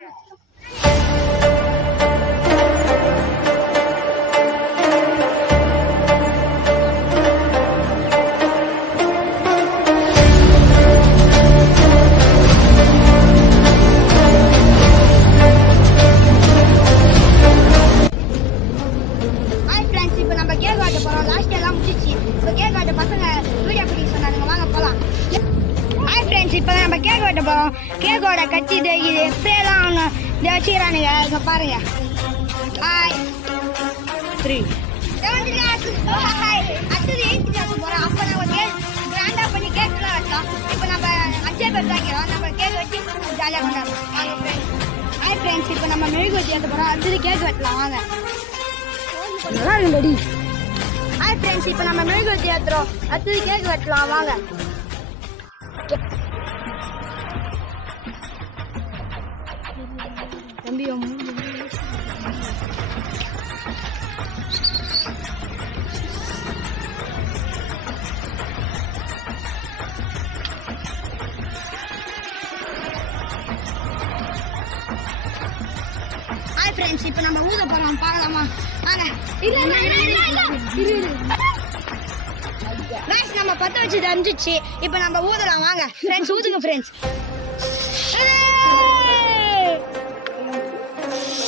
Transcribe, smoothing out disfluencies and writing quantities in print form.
இப்போ நம்ம கேக் வெட்ட போறோம். கேக்கோட கட்சி இது ஸ்ப்ரேலாம் ஒன்று வச்சுக்கிறானுங்க. இங்க பாருங்க. ஹாய் 3 அடுத்தது 8th கிளாஸ் போறோம். அப்போ நம்ம கேக் கிராண்டா பண்ணி கேக்லாம் வெட்டலாம். இப்போ நம்ம 5 பேர் தாக்கிறோம். நம்ம கேக் வெட்டி ஜாலியாக கொண்டாடுறோம். வாங்க ஃப்ரெண்ட்ஸ். ஹாய் ஃப்ரெண்ட்ஸ், இப்போ நம்ம மெழுகுவர்த்தி ஏற்ற போறோம். அடுத்தது கேக் வெட்டலாம். வாங்க. நல்லா ரெடி. ஹாய் ஃப்ரெண்ட்ஸ், இப்போ நம்ம மெழுகுவர்த்தி ஏற்றுறோம். அடுத்தது கேக் வெட்டலாம். வாங்க. ஹாய் ஃப்ரெண்ட்ஸ், இப்போ நம்ம ஊத போறோம். பார்க்கலாமா? வாங்க. நம்ம பத்த வச்சது அஞ்சிச்சு. இப்போ நம்ம ஊதலாம். வாங்க ஃப்ரெண்ட்ஸ், ஊதுங்க ஃப்ரெண்ட்ஸ்.